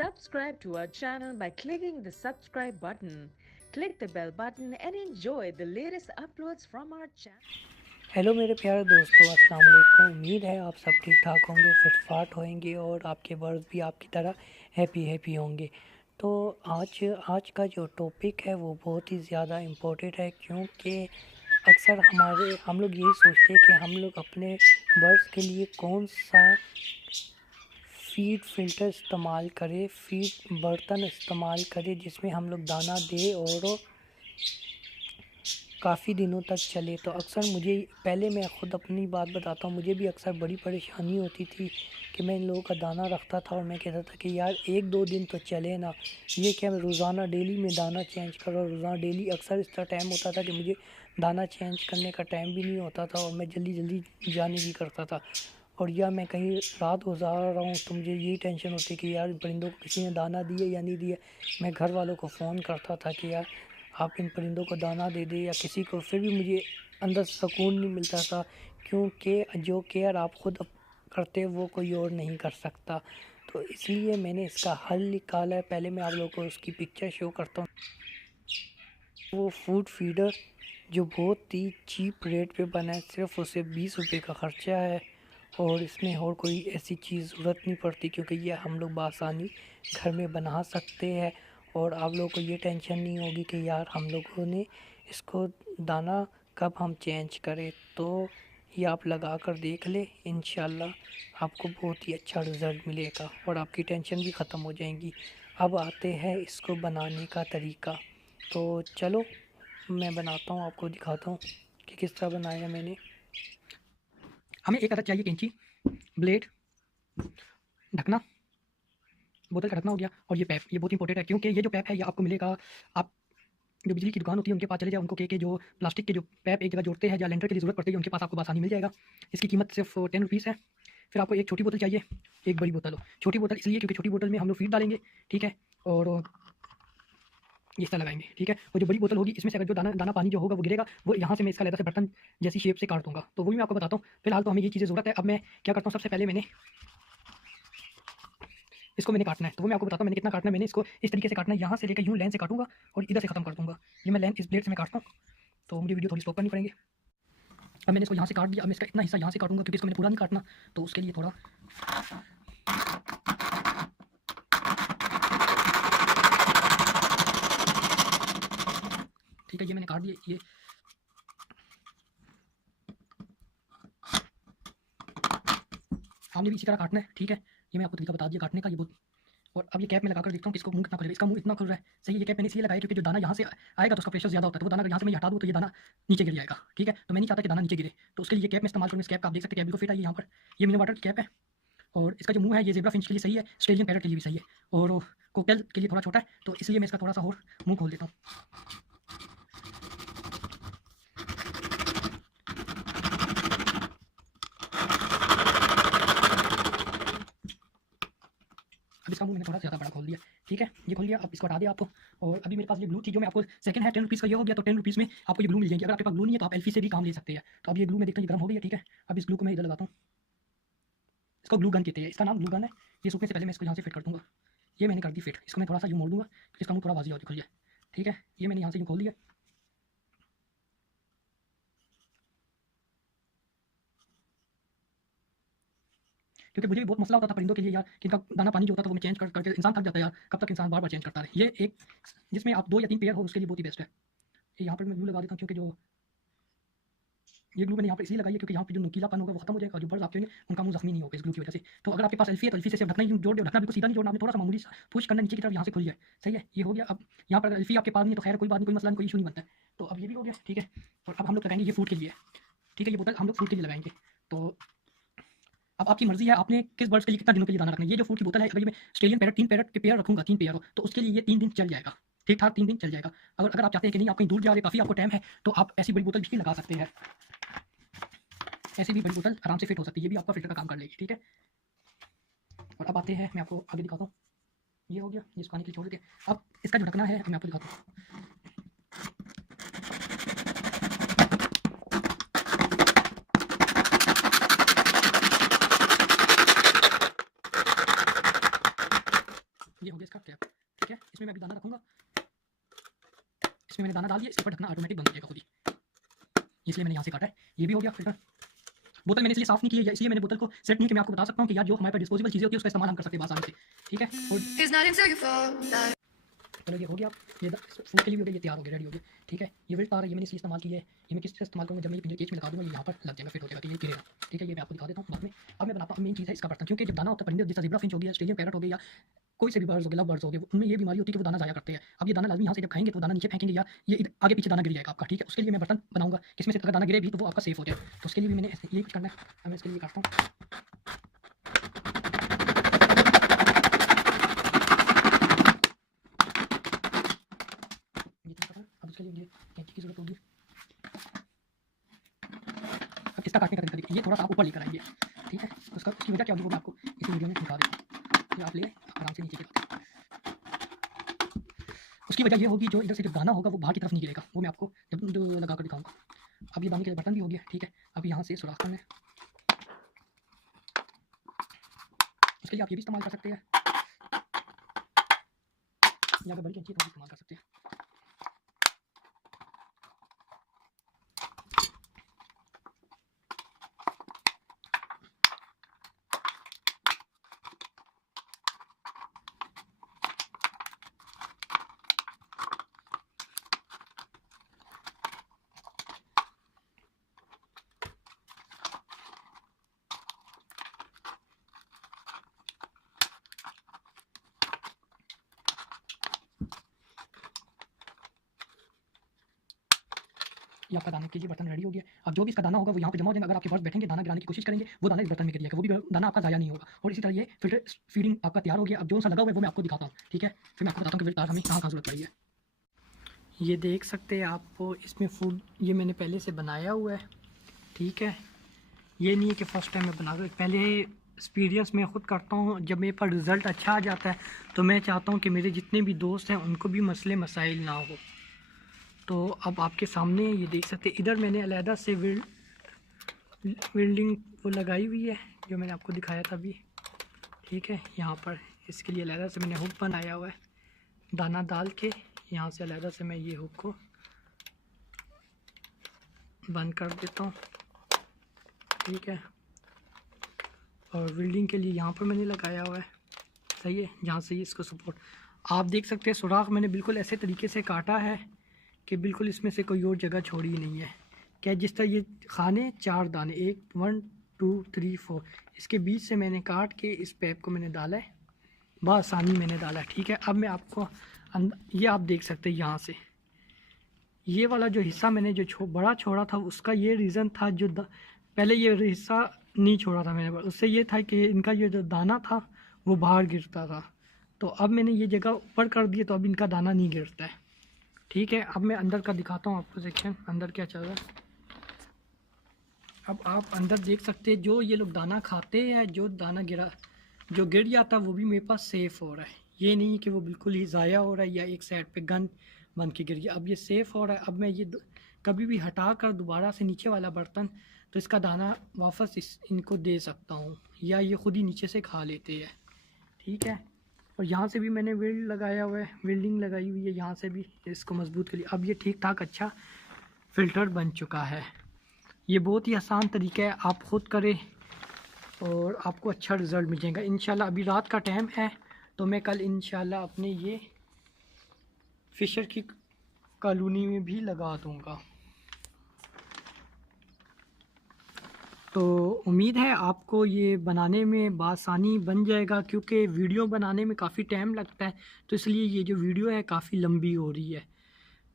subscribe to our channel by clicking the subscribe button. Click the bell button and enjoy the latest uploads from our channel. Hello मेरे प्यारे दोस्तों, अस्सलाम वालेकुम। उम्मीद है आप सब ठीक ठाक होंगे, फिट फाट होंगे और आपके बर्ड्स भी आपकी तरह हैप्पी होंगे। तो आज का जो टॉपिक है वो बहुत ही ज़्यादा इम्पोर्टेंट है, क्योंकि अक्सर हम लोग यही सोचते हैं कि हम लोग अपने बर्ड्स के लिए कौन सा फ़ीड फ़िल्टर इस्तेमाल करें, फ़ीड बर्तन इस्तेमाल करें जिसमें हम लोग दाना दें और काफ़ी दिनों तक चले। तो अक्सर मैं ख़ुद अपनी बात बताता हूँ, मुझे भी अक्सर बड़ी परेशानी होती थी कि मैं इन लोगों का दाना रखता था और मैं कहता था कि यार 1-2 दिन तो चले ना, ये क्या रोज़ाना डेली में दाना चेंज करो, रोज़ाना डेली। अक्सर इस तरह टाइम होता था कि मुझे दाना चेंज करने का टाइम भी नहीं होता था और मैं जल्दी जाने की करता था। और या मैं कहीं रात गुजार रहा हूँ तो मुझे यही टेंशन होती कि यार परिंदों को किसी ने दाना दिया या नहीं दिया। मैं घर वालों को फ़ोन करता था कि यार आप इन परिंदों को दाना दे दें या किसी को, फिर भी मुझे अंदर सुकून नहीं मिलता था, क्योंकि जो केयर आप ख़ुद करते वो कोई और नहीं कर सकता। तो इसलिए मैंने इसका हल निकाला है। पहले मैं आप लोगों को उसकी पिक्चर शो करता हूँ। वो फूड फीडर जो बहुत ही चीप रेट पे बना है, सिर्फ उसे 20 रुपये का ख़र्चा है और इसमें और कोई ऐसी चीज़ ज़रूरत नहीं पड़ती, क्योंकि ये हम लोग बआसानी घर में बना सकते हैं। और आप लोगों को ये टेंशन नहीं होगी कि यार हम लोगों ने इसको दाना कब हम चेंज करें। तो ये आप लगा कर देख ले, इंशाल्लाह आपको बहुत ही अच्छा रिज़ल्ट मिलेगा और आपकी टेंशन भी ख़त्म हो जाएगी। अब आते हैं इसको बनाने का तरीका। तो चलो मैं बनाता हूँ, आपको दिखाता हूँ कि किस तरह बनाया मैंने। हमें एक अदद चाहिए कैंची, ब्लेड, ढकना, बोतल का ढकना हो गया और ये पैप। ये बहुत इंपॉर्टेंट है, क्योंकि ये जो पैप है ये आपको मिलेगा, आप जो बिजली की दुकान होती है उनके पास चले जाए, उनको कह के जो प्लास्टिक के जो पैप एक जगह जोड़ते हैं या लेंटर के लिए ज़रूरत पड़ती है उनके पास आपको आसानी मिल जाएगा। इसकी कीमत सिर्फ 10 रुपीज़ है। फिर आपको एक छोटी बोतल चाहिए, एक बड़ी बोतल हो। छोटी बोतल इसलिए क्योंकि छोटी बोतल में हम लोग फीड डालेंगे, ठीक है, और ये इस तरह लगाएंगे, ठीक है। और जो बड़ी बोतल होगी इसमें से अगर जो दाना पानी जो होगा वो गिरेगा, वो यहाँ से मैं इसका लहदा से बर्तन जैसी शेप से काट दूँगा। तो वो भी मैं आपको बताता हूँ। फिलहाल तो हमें ये चीज़ें ज़रूरत है। अब मैं क्या करता हूँ, सबसे पहले इसको मैंने काटना है, तो वो मैं आपको बताता हूँ मैंने कितना काटना है। मैंने इसको इस तरीके से काटना है, यहाँ से लेकर यूँ लाइन से काटूंगा और इधर से खत्म कर दूंगा। ये मैं लाइन इस ब्लेड से मैं काटता हूँ, तो मुझे वीडियो थोड़ी स्टॉप करनी पड़ेगी। अब मैंने इसको यहाँ से काट दिया। अब मैं इसका इतना हिस्सा यहाँ से काटूंगा, क्योंकि इसको मैंने पूरा नहीं काटना, तो उसके लिए थोड़ा ठीक है। ये मैंने काट दिया। ये आपने भी इसी तरह काटना है, ठीक है। ये मैं आपको तरीका बता दिया काटने का। ये बहुत। और अब ये कैप में लगाकर देखता हूँ कि इसको मुंह कितना खुलेगा। इसका मुंह इतना खुल रहा है, सही है। ये कैप मैंने इसलिए लगाया क्योंकि जो दाना यहाँ से आएगा तो उसका प्रेशर ज़्यादा होता है, तो वो दाना अगर यहाँ से मैं हटा दूँ तो ये दाना नीचे गिर जाएगा, ठीक है। तो मैं नहीं चाहता कि दाना नीचे गिरे, तो उसके लिए ये कैप में इस्तेमाल करूँ। इस कैप का आप देख सकते हैं, कैप बिल्कुल फिट है। ये यहाँ पर ये मिनरल वाटर की कैप है और इसका जो मुंह है ये ज़ेब्रा फिंच के लिए सही है, ऑस्ट्रेलियन पैरट के लिए भी सही है और कोकटेल के लिए थोड़ा छोटा है, तो इसलिए मैं इसका थोड़ा सा और मुंह खोल देता हूँ। अब इसका मुंह मैंने थोड़ा ज़्यादा बड़ा खोल दिया, ठीक है। ये खोल दिया। अब इसको हटा दिया आपको। और अभी मेरे पास ये ग्लू थी जो मैं आपको सेकंड है 10 रुपीज़ का ये हो गया, तो 10 रुपीज़ में आपको ये ग्लू मिल जाएगी। अगर आपके पास ग्लू नहीं है तो आप एल्फी से भी काम ले सकते हैं। तो अब ये ग्लू मैं देखता हूँ ये गर्म हो गई है, ठीक है। अब इस ग्लू को मैं इधर लगाता हूँ। इसको ग्लू गन कहते हैं, इसका नाम ग्लू गन है। ये सूखने से पहले मैं इसको यहाँ से फिट कर दूँगा। ये मैंने कर दी फिट। इसको मैं थोड़ा सा यूँ मोड़ दूँगा, इसका मुँह थोड़ा वाज़ी खुल जाए, ठीक है। ये मैंने यहाँ से यूँ खोल दिया। क्योंकि मुझे भी बहुत मसला होता था परिंदों के लिए यार, कि इनका दाना पानी जो होता था वो मैं चेंज करके इंसान थक जाता है यार, कब तक इंसान बार बार चेंज करता रहे। ये एक जिसमें आप 2 या 3 पेयर हो उसके लिए बहुत ही बेस्ट है। यहाँ पर मैं ग्लू लगा देता हूँ, क्योंकि जो ये ग्लू मैंने यहाँ पर इसलिए लगाई है क्योंकि यहाँ पे जो नुकीलापन होगा वो खत्म हो जाएगा और जो बर्ड्स आपके होंगे उनका मुंह जख्मी नहीं होगा इस ग्लू की वजह से। तो अगर आपके पास एल्फी है तो एल्फी से सिर्फ ढकना ही जोड़ दो। ढकना बिल्कुल सीधा नहीं जोड़ना, आपने थोड़ा सा मामूली सा पुश करना नीचे की तरफ, यहाँ से खुल जाए, सही है। ये हो गया। अब यहाँ पर एल्फी आपके पास नहीं है तो खैर कोई बात नहीं, कोई मसला नहीं, कोई इशू नहीं बनता है। तो अब ये भी हो गया, ठीक है। और अब हम लोग लगाएंगे ये फूड के लिए, ठीक है। ये बोतल हम लोग फूड के लिए लगाएंगे। तो अब आपकी मर्जी है आपने किस बर्ड्स के लिए कितना दिनों के लिए दाना रखना है। ये जो फूड की बोतल है, अगर ये मैं ऑस्ट्रेलियन पैरट 3 पैरट के पेयर रखूंगा, 3 पेयर हो, तो उसके लिए ये 3 दिन चल जाएगा, ठीक ठाक 3 दिन चल जाएगा। अगर आप चाहते हैं कि नहीं आप कहीं दूर जा रहे, काफ़ी आपको टाइम है, तो आप ऐसी बड़ी बोतल भी लगा सकते हैं। ऐसी भी बड़ी बोतल आराम से फिट हो सकती है, ये भी आपका फिल्टर का काम कर लेगी, ठीक है। और अब आते हैं, मैं आपको आगे दिखाता हूँ। ये हो गया, ये सुखाने के लिए छोड़ देते हैं। अब इसका जो ढकना है मैं आपको दिखाता हूँ। ये हो गया इसका कैप, ठीक है। इसमें मैं अभी दाना रखूँगा, इसमें मैंने दाना डाल दिया, इसके ऊपर ढकना ऑटोमेटिक बंद हो जाएगा खुद ही, इसलिए मैंने यहाँ से काटा है। ये भी हो गया फिल्टर। बोतल मैंने इसलिए साफ़ नहीं की है, इसलिए मैंने बोतल को सेट नहीं कि मैं आपको बता सकता हूँ कि यार जो हमारे पास डिस्पोजेबल चीज़ें होती है उसका इस्तेमाल हम कर सकते हैं आसानी से, ठीक है। और चलो ये हो गया, ये फूड के लिए भी हो गया, ये तैयार हो गया, रेडी हो गया, ठीक है। ये विल्ट तार है, ये मैंने इसलिए इस्तेमाल किया है, ये मैं किस से इस्तेमाल करूँगा, जब मैं ये पिंजरे केज में लगा दूँगा ये यहाँ पर लग जाएगा, फिट हो जाएगा, तो ये गिरेगा, ठीक है। ये मैं आपको दिखा देता हूँ बाद में। अब मैं बनाता हूँ, मेन चीज़ है इसका बर्तन, क्योंकि जब दाना होता है परिंदे जैसा ज़ेब्रा फिंच हो गया, ऑस्ट्रेलियन पैरट हो गया, या कोई से भी बर्ड्स हो गए, लव बर्ड्स हो गए, उनमें ये बीमारी होती है कि वो दाना ज़ाया करते हैं। अब ये दाना लाजमी यहाँ से जब खाएंगे तो दाना नीचे फेंकेंगे या ये आगे पीछे दाना गिर जाएगा आपका, ठीक है। उसके लिए मैं बर्तन बनाऊँगा जिसमें से अगर दाना गिरे भी तो वो आपका सेफ हो जाए, तो उसके लिए भी मैंने ये कुछ करना है। अब मैं इसके लिए काटता हूँ, अब इसके लिए मुझे कैंची की ज़रूरत होगी। अब इसका काटने का तरीका देखिए, ये थोड़ा सा आप ऊपर लेकर आइए, ठीक है। उसकी वजह क्या होगी वो मैं आपको इसी वीडियो में दिखा देता हूँ। ये आप ले आराम से नीचे के, उसकी वजह ये होगी जो इधर से जो दाना होगा वो बाहर की तरफ नहीं गिरेगा, वो मैं आपको जब लगा कर दिखाऊंगा। अब ये दाने के बर्तन भी हो गया, ठीक है। अब यहाँ से सुराख करना है, उसके लिए आप ये भी इस्तेमाल कर सकते हैं, या अगर बड़ी कैंची तो इस्तेमाल कर सकते हैं। ये आपका दाने के लिए बर्तन रेडी हो गया। अब जो भी इसका दाना होगा वो यहाँ पे जमा हो जाएगा। अगर आपके पास बैठेंगे दाना गिराने की कोशिश करेंगे वो दाना इस बर्तन में गिर जाएगा, वो भी दाना आपका ज़ाया नहीं होगा। और इसी तरह ये फिल्टर फीडिंग आपका तैयार हो गया। अब जो सा लगा हुआ है वो मैं आपको दिखाता हूँ, ठीक है। फिर मैं आपको बताता हूँ कि फिल्टर हमें कहाँ कहाँ जरूरत पड़ी है। ये देख सकते हैं आपको इसमें फूड ये मैंने पहले से बनाया हुआ है, ठीक है। ये नहीं है कि फ़र्स्ट टाइम मैं बना रहा हूँ, पहले एक्सपीरियंस मैं ख़ुद करता हूँ। जब मेरे पास रिज़ल्ट अच्छा आ जाता है तो मैं चाहता हूँ कि मेरे जितने भी दोस्त हैं उनको भी मसले मसाइल ना हो। तो अब आपके सामने ये देख सकते हैं, इधर मैंने अलहदा से वेल्डिंग वो लगाई हुई है जो मैंने आपको दिखाया था अभी, ठीक है। यहाँ पर इसके लिए अलहदा से मैंने हुक बनाया हुआ है, दाना डाल के यहाँ से अलहदा से मैं ये हुक को बंद कर देता हूँ, ठीक है। और वेल्डिंग के लिए यहाँ पर मैंने लगाया हुआ है, सही है, जहाँ से इसको सपोर्ट आप देख सकते हैं। सुराख मैंने बिल्कुल ऐसे तरीके से काटा है कि बिल्कुल इसमें से कोई और जगह छोड़ी नहीं है। क्या जिस तरह ये खाने 4 दाने 1 1 2 3 4 इसके बीच से मैंने काट के इस पैप को मैंने डाला है, बआसानी मैंने डाला है, ठीक है। अब मैं आपको ये आप देख सकते हैं यहाँ से ये वाला जो हिस्सा मैंने जो बड़ा छोड़ा था उसका ये रीज़न था, जो पहले ये हिस्सा नहीं छोड़ा था मैंने, उससे ये था कि इनका ये जो दाना था वो बाहर गिरता था। तो अब मैंने ये जगह ऊपर कर दी तो अब इनका दाना नहीं गिरता है, ठीक है। अब मैं अंदर का दिखाता हूँ आपको सेक्शन, अंदर क्या चल रहा है। अब आप अंदर देख सकते हैं जो ये लोग दाना खाते हैं, जो दाना जो गिर जाता है वो भी मेरे पास सेफ़ हो रहा है। ये नहीं कि वो बिल्कुल ही ज़ाया हो रहा है या एक साइड पे गन बन के गिर गया। अब ये सेफ़ हो रहा है। अब मैं ये कभी भी हटा कर दोबारा से नीचे वाला बर्तन तो इसका दाना वापस इनको दे सकता हूँ, या ये ख़ुद ही नीचे से खा लेते हैं, ठीक है। और यहाँ से भी मैंने वेल्ड लगाया हुआ है, वेल्डिंग लगाई हुई है यहाँ से भी इसको मजबूत के लिए। अब ये ठीक ठाक अच्छा फ़िल्टर बन चुका है। ये बहुत ही आसान तरीका है, आप ख़ुद करें और आपको अच्छा रिज़ल्ट मिल जाएगा इंशाल्लाह। अभी रात का टाइम है तो मैं कल इंशाल्लाह अपने ये फ़िशर की कॉलोनी में भी लगा दूँगा। तो उम्मीद है आपको ये बनाने में बआसानी बन जाएगा, क्योंकि वीडियो बनाने में काफ़ी टाइम लगता है, तो इसलिए ये जो वीडियो है काफ़ी लंबी हो रही है।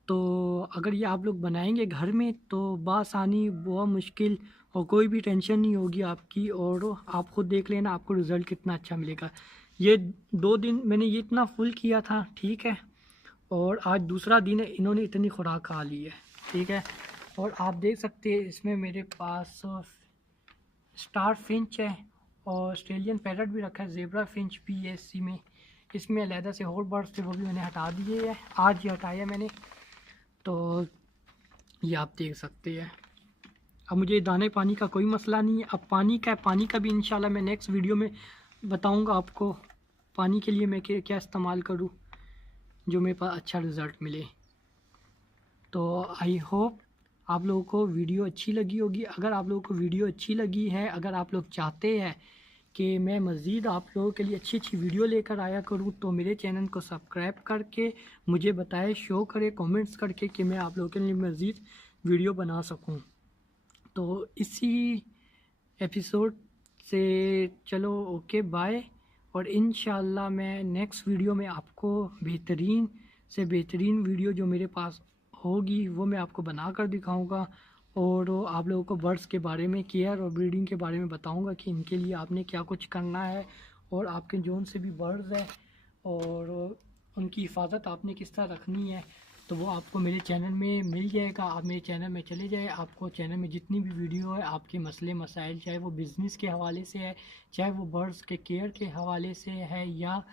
तो अगर ये आप लोग बनाएंगे घर में तो बआसानी, बहुत मुश्किल और कोई भी टेंशन नहीं होगी आपकी। और आप ख़ुद देख लेना आपको रिज़ल्ट कितना अच्छा मिलेगा। ये 2 दिन मैंने ये इतना फुल किया था, ठीक है, और आज दूसरा दिन है, इन्होंने इतनी खुराक खा ली है, ठीक है। और आप देख सकते हैं इसमें मेरे पास स्टार फिंच है और ऑस्ट्रेलियन पैरट भी रखा है, ज़ेब्रा फिंच भी है इसी में। इसमें अलहदा से और बर्ड्स थे वो भी मैंने हटा दिए हैं, आज ही हटाया मैंने। तो ये आप देख सकते हैं। अब मुझे दाने पानी का कोई मसला नहीं है। अब पानी का भी इंशाल्लाह मैं नेक्स्ट वीडियो में बताऊंगा आपको, पानी के लिए मैं क्या इस्तेमाल करूँ जो मेरे पास अच्छा रिज़ल्ट मिले। तो आई होप आप लोगों को वीडियो अच्छी लगी होगी। अगर आप लोगों को वीडियो अच्छी लगी है, अगर आप लोग चाहते हैं कि मैं मज़ीद आप लोगों के लिए अच्छी अच्छी वीडियो लेकर आया करूं, तो मेरे चैनल को सब्सक्राइब करके मुझे बताएं, शो करें कमेंट्स करके कि मैं आप लोगों के लिए मज़ीद वीडियो बना सकूं। तो इसी एपिसोड से चलो ओके बाय, और इंशाल्लाह मैं नेक्स्ट वीडियो में आपको बेहतरीन से बेहतरीन वीडियो जो मेरे पास होगी वो मैं आपको बना कर दिखाऊँगा, और आप लोगों को बर्ड्स के बारे में, केयर और ब्रीडिंग के बारे में बताऊंगा कि इनके लिए आपने क्या कुछ करना है, और आपके जोन से भी बर्ड्स हैं और उनकी हिफाजत आपने किस तरह रखनी है, तो वो आपको मेरे चैनल में मिल जाएगा। आप मेरे चैनल में चले जाए, आपको चैनल में जितनी भी वीडियो है आपके मसले मसाइल, चाहे वो बिज़नेस के हवाले से है, चाहे वो बर्ड्स के केयर के हवाले से है, या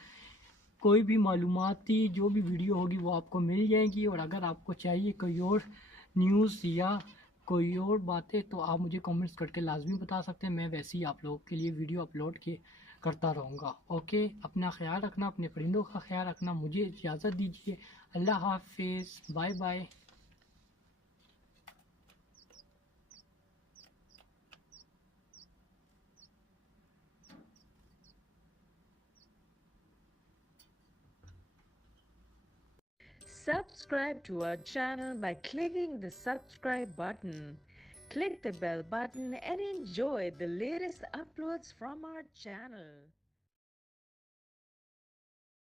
कोई भी मालूमाती जो भी वीडियो होगी वो आपको मिल जाएगी। और अगर आपको चाहिए कोई और न्यूज़ या कोई और बातें तो आप मुझे कमेंट्स करके लाजमी बता सकते हैं, मैं वैसे ही आप लोगों के लिए वीडियो अपलोड करता रहूँगा। ओके, अपना ख्याल रखना, अपने परिंदों का ख्याल रखना, मुझे इजाज़त दीजिए। अल्लाह हाफिज़, bye bye. Subscribe to our channel by clicking the subscribe button. Click the bell button and enjoy the latest uploads from our channel.